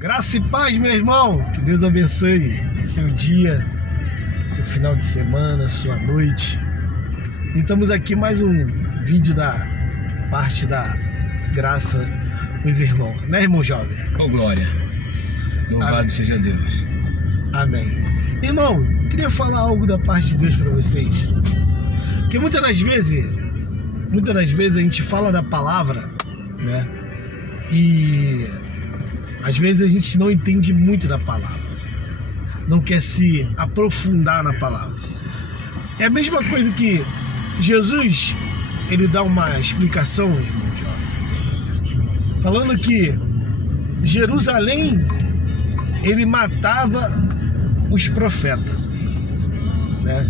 Graça e paz, meu irmão. Que Deus abençoe seu dia, seu final de semana, sua noite. E estamos aqui mais um vídeo da parte da graça dos irmãos, né, irmão jovem? Ô glória, louvado Amém. seja Deus. Amém. Irmão, queria falar algo da parte de Deus para vocês. Porque muitas das vezes a gente fala da palavra, né? E às vezes a gente não entende muito da palavra, não quer se aprofundar na palavra. É a mesma coisa que Jesus, ele dá uma explicação, irmão jovem, falando que Jerusalém, ele matava os profetas, né?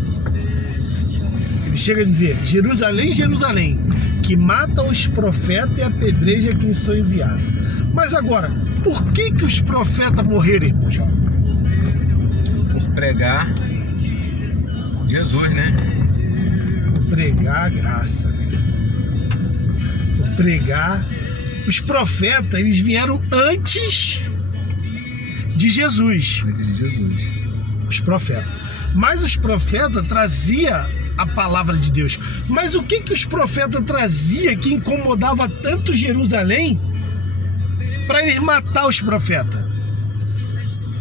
Ele chega a dizer: Jerusalém, Jerusalém, que mata os profetas e apedreja quem são enviados. Mas agora, por que os profetas morreram, irmão jovem? Por pregar Jesus, né? Por pregar a graça, né? Por pregar. Os profetas, eles vieram antes de Jesus. Antes de Jesus. Os profetas. Mas os profetas traziam a palavra de Deus. Mas o que os profetas traziam que incomodava tanto Jerusalém para eles matar os profetas?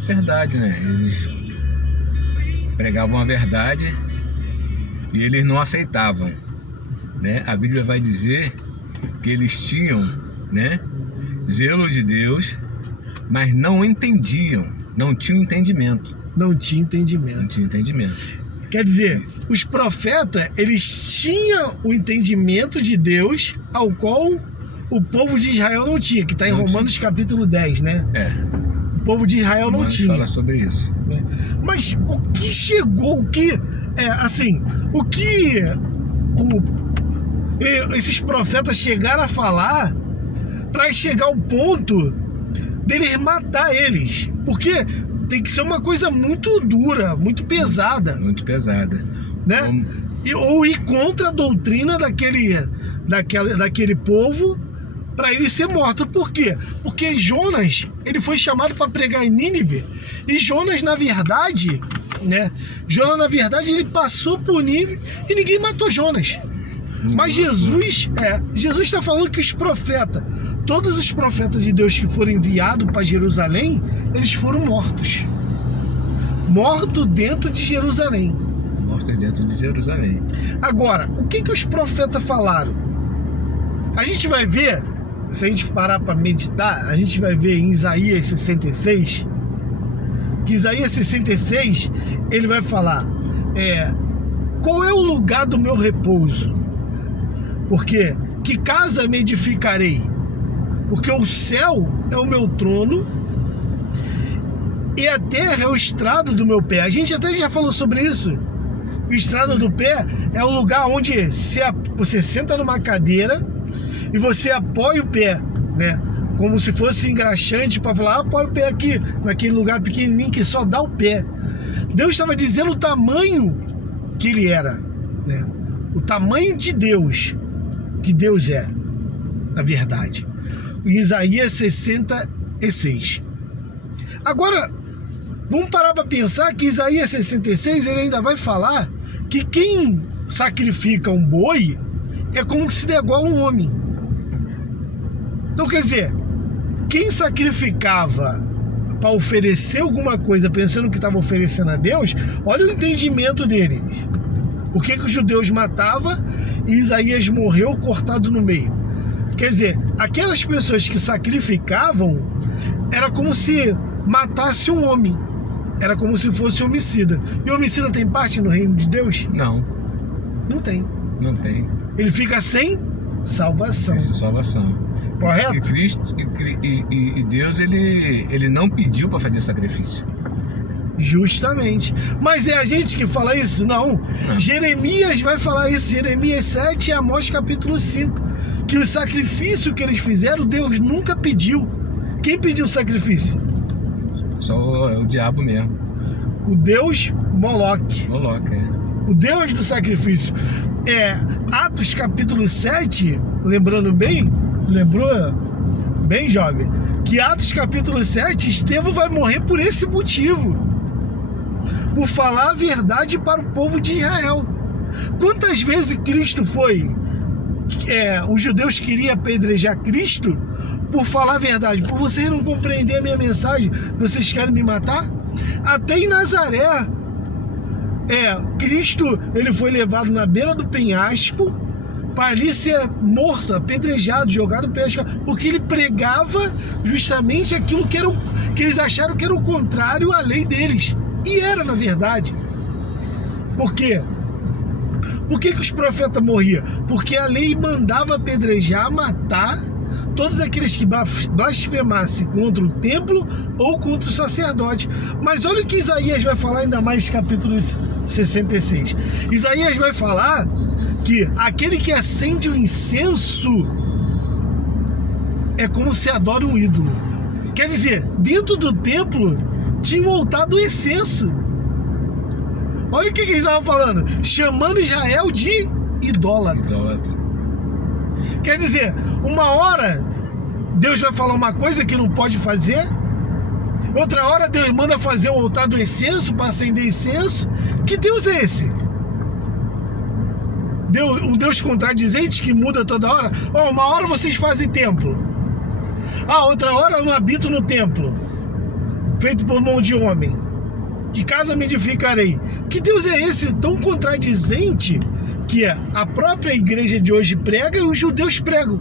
Verdade, né? Eles pregavam a verdade e eles não aceitavam, né? A Bíblia vai dizer que eles tinham, né, zelo de Deus, mas não entendiam, não tinham entendimento. Não tinha entendimento. Não tinha entendimento. Quer dizer, os profetas, eles tinham o entendimento de Deus, ao qual o povo de Israel não tinha, que está em Romanos capítulo 10, né? É. O povo de Israel não tinha. Fala sobre isso. Né? Mas o que chegou, esses profetas chegaram a falar para chegar ao ponto deles matar eles? Porque tem que ser uma coisa muito dura, muito pesada. Muito pesada. Né? Ou ir contra a doutrina daquele povo para ele ser morto. Por quê? Porque Jonas, ele foi chamado para pregar em Nínive, e Jonas, na verdade, ele passou por Nínive e ninguém matou Jonas. Mas Jesus está falando que os profetas, todos os profetas de Deus que foram enviados para Jerusalém, eles foram mortos. Mortos dentro de Jerusalém. Mortos dentro de Jerusalém. Agora, o que os profetas falaram? A gente vai ver, se a gente parar para meditar, a gente vai ver em Isaías 66, que Isaías 66, ele vai falar, qual é o lugar do meu repouso? Porque que casa me edificarei? Porque o céu é o meu trono e a terra é o estrado do meu pé. A gente até já falou sobre isso. O estrado do pé é o lugar onde você senta numa cadeira e você apoia o pé, né? Como se fosse engraxante para falar, apoia o pé aqui, naquele lugar pequenininho que só dá o pé. Deus estava dizendo o tamanho que ele era, né? O tamanho de Deus, que Deus é, na verdade. Isaías 66. Agora, vamos parar para pensar que Isaías 66, ele ainda vai falar que quem sacrifica um boi é como se degola um homem. Então, quer dizer, quem sacrificava para oferecer alguma coisa pensando que estava oferecendo a Deus, olha o entendimento dele. Por que os judeus matavam e Isaías morreu cortado no meio? Quer dizer, aquelas pessoas que sacrificavam era como se matasse um homem. Era como se fosse homicida. E homicida tem parte no reino de Deus? Não. Não tem. Não tem. Ele fica sem salvação. Sem salvação. Correto? E Cristo e Deus, ele não pediu para fazer sacrifício. Justamente. Mas é a gente que fala isso? Não. Jeremias vai falar isso. Jeremias 7 e Amós capítulo 5. Que o sacrifício que eles fizeram, Deus nunca pediu. Quem pediu o sacrifício? Só o diabo mesmo. O Deus Moloque. Moloque, O Deus do sacrifício. Atos capítulo 7, lembrou bem, jovem, que Atos capítulo 7, Estevão vai morrer por esse motivo. Por falar a verdade para o povo de Israel. Quantas vezes Cristo foi... os judeus queriam apedrejar Cristo por falar a verdade. Por vocês não compreender a minha mensagem, vocês querem me matar? Até em Nazaré, Cristo, ele foi levado na beira do penhasco para ali ser morto, apedrejado, jogado penhasco, porque ele pregava justamente aquilo que eles acharam que era o contrário à lei deles. E era, na verdade. Por quê? Por que os profetas morriam? Porque a lei mandava apedrejar, matar todos aqueles que blasfemassem contra o templo ou contra o sacerdote. Mas olha o que Isaías vai falar, ainda mais capítulo 66. Isaías vai falar que aquele que acende o incenso é como se adora um ídolo. Quer dizer, dentro do templo tinha voltado o incenso. Olha o que eles estavam falando, chamando Israel de idólatra. Quer dizer, uma hora Deus vai falar uma coisa que não pode fazer, outra hora Deus manda fazer o altar do incenso para acender incenso. Que Deus é esse? Um Deus contradizente que muda toda hora? Uma hora vocês fazem templo, outra hora eu não habito no templo feito por mão de homem. Que casa me edificarei? Que Deus é esse tão contradizente que a própria igreja de hoje prega e os judeus pregam?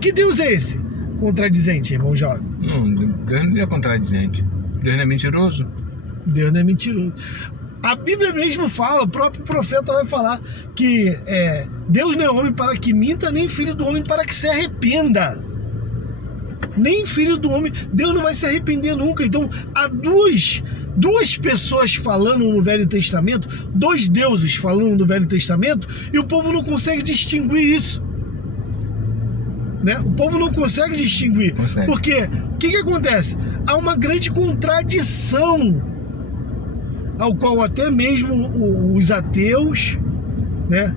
Que Deus é esse contradizente, irmão jovem? Não, Deus não é contradizente. Deus não é mentiroso. Deus não é mentiroso. A Bíblia mesmo fala, o próprio profeta vai falar que Deus não é homem para que minta, nem filho do homem para que se arrependa. Nem filho do homem, Deus não vai se arrepender nunca. Então há duas pessoas falando no Velho Testamento, dois deuses falando no Velho Testamento, e o povo não consegue distinguir isso, né? O povo não consegue distinguir. Porque o que acontece? Há uma grande contradição, ao qual até mesmo os ateus, né,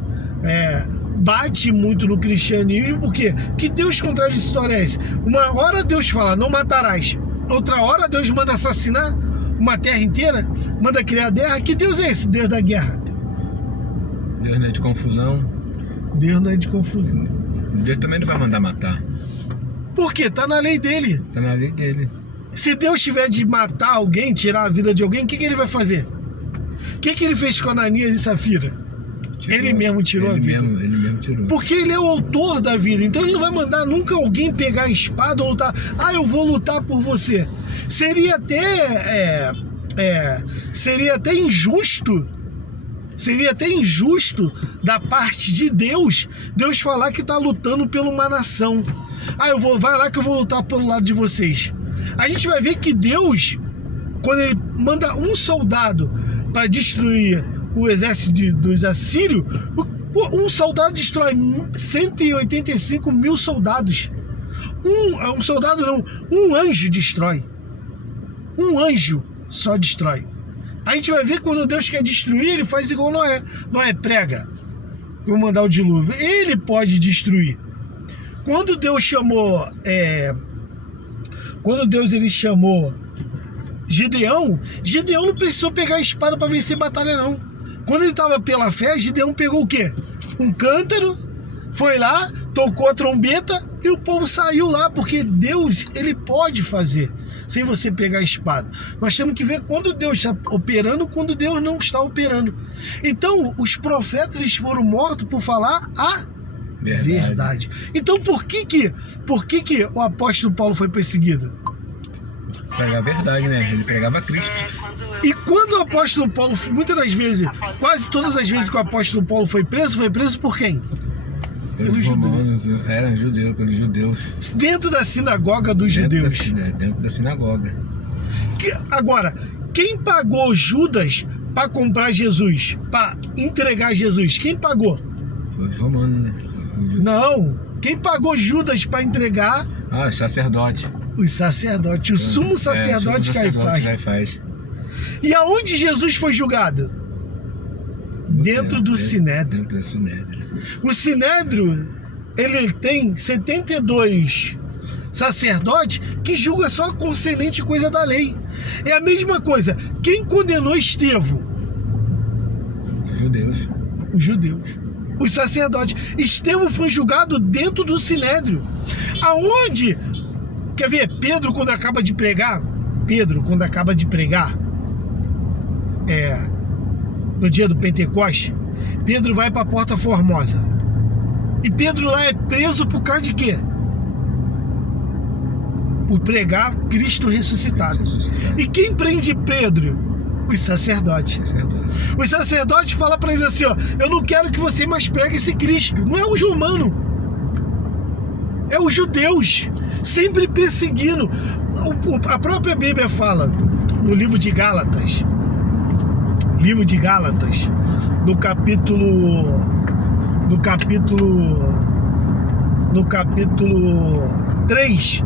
bate muito no cristianismo. Porque que Deus contraditório é esse? Uma hora Deus fala, não matarás, outra hora Deus manda assassinar uma terra inteira, manda criar guerra. Que Deus é esse? Deus da guerra. Deus não é de confusão. Deus não é de confusão. Deus também não vai mandar matar. Por quê? Tá na lei dele. Tá na lei dele. Se Deus tiver de matar alguém, tirar a vida de alguém, o que ele vai fazer? O que ele fez com Ananias e Safira? Ele mesmo tirou a vida. Ele mesmo tirou. Porque ele é o autor da vida. Então ele não vai mandar nunca alguém pegar a espada ou lutar. Eu vou lutar por você. Seria até injusto. Seria até injusto da parte de Deus falar que está lutando por uma nação. Vai lá que eu vou lutar pelo lado de vocês. A gente vai ver que Deus, quando ele manda um soldado para destruir o exército dos assírios, um soldado destrói 185 mil soldados. Um anjo destrói. Um anjo só destrói. A gente vai ver quando Deus quer destruir, ele faz igual Noé. Noé prega, vou mandar o dilúvio. Ele pode destruir. Quando Deus chamou Gideão não precisou pegar a espada para vencer batalha, não. Quando ele estava pela fé, Gideão pegou o quê? Um cântaro, foi lá, tocou a trombeta e o povo saiu lá, porque Deus, ele pode fazer sem você pegar a espada. Nós temos que ver quando Deus está operando, quando Deus não está operando. Então, os profetas, eles foram mortos por falar a verdade. Então, por que o apóstolo Paulo foi perseguido? Pregar a verdade, né? Ele pregava Cristo. E quando o apóstolo Paulo, muitas das vezes, quase todas as vezes que o apóstolo Paulo foi preso por quem? Pelos romanos, era judeu, pelos judeus. Dentro da sinagoga dos judeus. Dentro da sinagoga. Agora, quem pagou Judas para comprar Jesus, para entregar Jesus? Quem pagou? Foi os romanos, né? Não. Quem pagou Judas para entregar? Os sacerdotes. Os sacerdotes. O sumo sacerdote Caifás. E aonde Jesus foi julgado? Dentro do Sinédrio. Dentro do Sinédrio. O Sinédrio, ele tem 72 sacerdote que julga só concernente coisa da lei. É a mesma coisa. Quem condenou Estevão? Judeus. Os judeus. Os sacerdotes. Estevão foi julgado dentro do Sinédrio. Aonde? Quer ver? Pedro, quando acaba de pregar, no dia do Pentecoste, Pedro vai para a Porta Formosa. E Pedro lá é preso por causa de quê? Por pregar Cristo ressuscitado. E quem prende Pedro? Os sacerdotes. Os sacerdotes falam para eles assim, ó, eu não quero que você mais pregue esse Cristo. Não é os romanos, é os judeus, sempre perseguindo. A própria Bíblia fala no livro de Gálatas, no capítulo 3,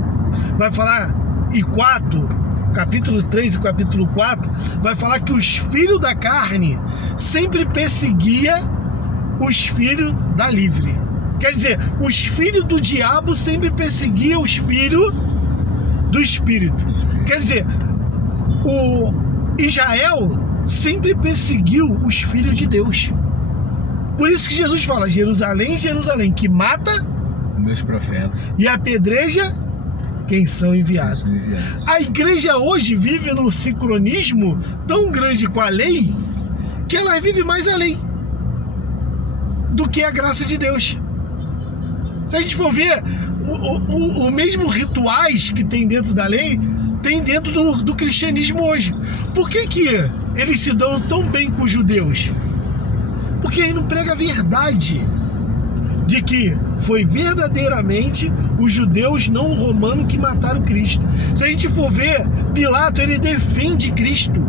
vai falar, e 4, capítulo 3 e capítulo 4, vai falar que os filhos da carne sempre perseguia os filhos da livre. Quer dizer, os filhos do diabo sempre perseguiam os filhos do Espírito. Quer dizer, o Israel sempre perseguiu os filhos de Deus. Por isso que Jesus fala, Jerusalém, Jerusalém, que mata meus profetas e apedreja quem são enviados. A igreja hoje vive num sincronismo tão grande com a lei, que ela vive mais a lei do que a graça de Deus. Se a gente for ver, o mesmo rituais que tem dentro da lei, tem dentro do cristianismo hoje. Por que eles se dão tão bem com os judeus? Porque ele não prega a verdade de que foi verdadeiramente os judeus não romanos que mataram Cristo. Se a gente for ver, Pilato, ele defende Cristo.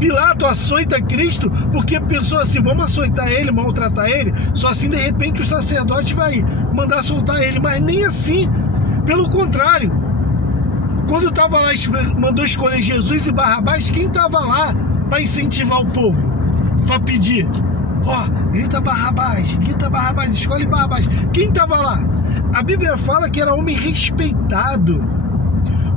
Pilato açoita Cristo porque pensou assim, vamos açoitar ele, maltratar ele, só assim de repente o sacerdote vai mandar soltar ele, mas nem assim, pelo contrário. Quando estava lá, mandou escolher Jesus e Barrabás, quem estava lá para incentivar o povo? Para pedir, grita Barrabás, escolhe Barrabás. Quem estava lá? A Bíblia fala que era homem respeitado,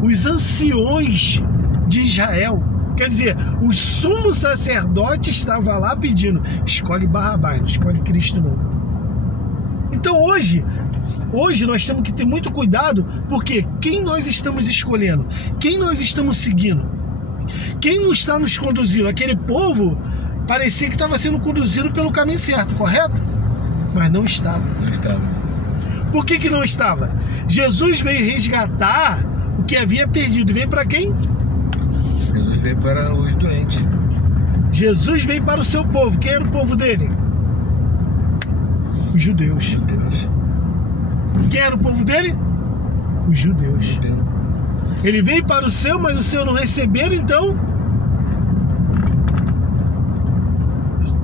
os anciões de Israel. Quer dizer, o sumo sacerdote estava lá pedindo, escolhe Barrabás, não escolhe Cristo não. Então hoje nós temos que ter muito cuidado, porque quem nós estamos escolhendo? Quem nós estamos seguindo? Quem não está nos conduzindo? Aquele povo parecia que estava sendo conduzido pelo caminho certo, correto? Mas não estava. Não estava. Por que não estava? Jesus veio resgatar o que havia perdido. Veio para quem? Jesus veio para os doentes. Jesus veio para o seu povo. Quem era o povo dele? Os judeus. Quem era o povo dele? Os judeus. Ele veio para o seu, mas o seu não receberam, então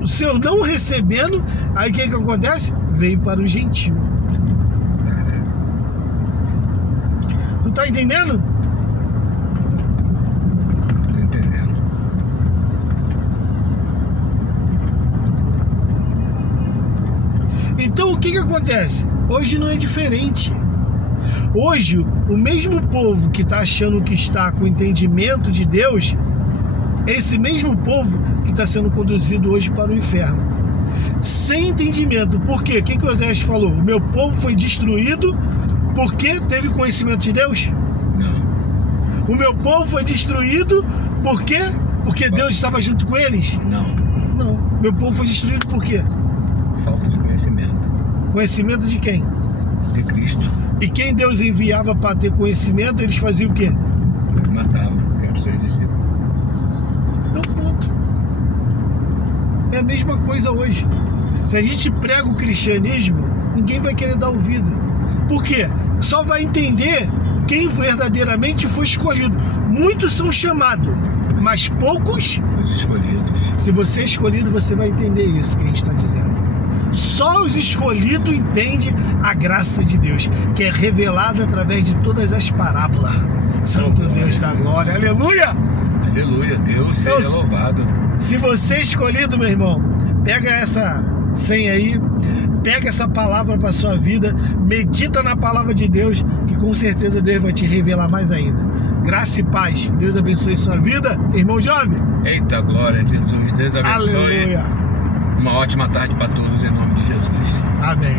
o seu não recebendo, aí o que acontece? Veio para o gentio. Tu tá entendendo? Tô entendendo. Então o que acontece? Hoje não é diferente. Hoje, o mesmo povo que está achando que está com entendimento de Deus, é esse mesmo povo que está sendo conduzido hoje para o inferno. Sem entendimento. Por quê? O que Oséias falou? O meu povo foi destruído porque teve conhecimento de Deus? Não. O meu povo foi destruído por quê? Porque Deus estava junto com eles? Não. Meu povo foi destruído por quê? Falta de conhecimento. Conhecimento de quem? De Cristo. E quem Deus enviava para ter conhecimento, eles faziam o quê? Eles matavam, eram seus discípulos. Então pronto. É a mesma coisa hoje. Se a gente prega o cristianismo, ninguém vai querer dar ouvido. Por quê? Só vai entender quem verdadeiramente foi escolhido. Muitos são chamados, mas poucos os escolhidos. Se você é escolhido, você vai entender isso que a gente está dizendo. Só os escolhidos entendem a graça de Deus, que é revelada através de todas as parábolas. Santo Deus da glória, aleluia! Aleluia, Deus seja louvado. Se você é escolhido, meu irmão, pega essa senha aí, pega essa palavra para sua vida, medita na palavra de Deus, que com certeza Deus vai te revelar mais ainda. Graça e paz. Deus abençoe sua vida, irmão Job. Eita glória, Jesus. Deus abençoe. Aleluia. Uma ótima tarde para todos, em nome de Jesus. Amém.